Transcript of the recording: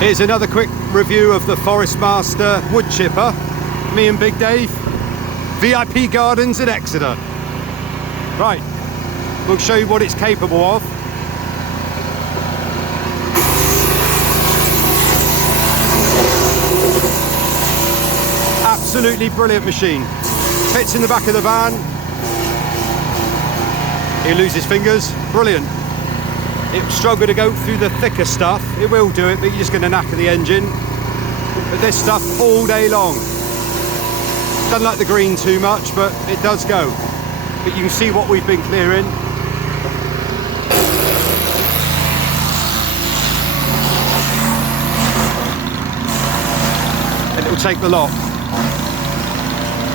Here's another quick review of the Forest Master wood chipper. Me and Big Dave, VIP Gardens in Exeter. Right, we'll show you what it's capable of. Absolutely brilliant machine. Fits in the back of the van. He'll lose his fingers. Brilliant. It'll struggle to go through the thicker stuff. It will do it, but you're just going to knacker the engine. But this stuff all day long. Doesn't like the green too much, but it does go. But you can see what we've been clearing. And it'll take the lot.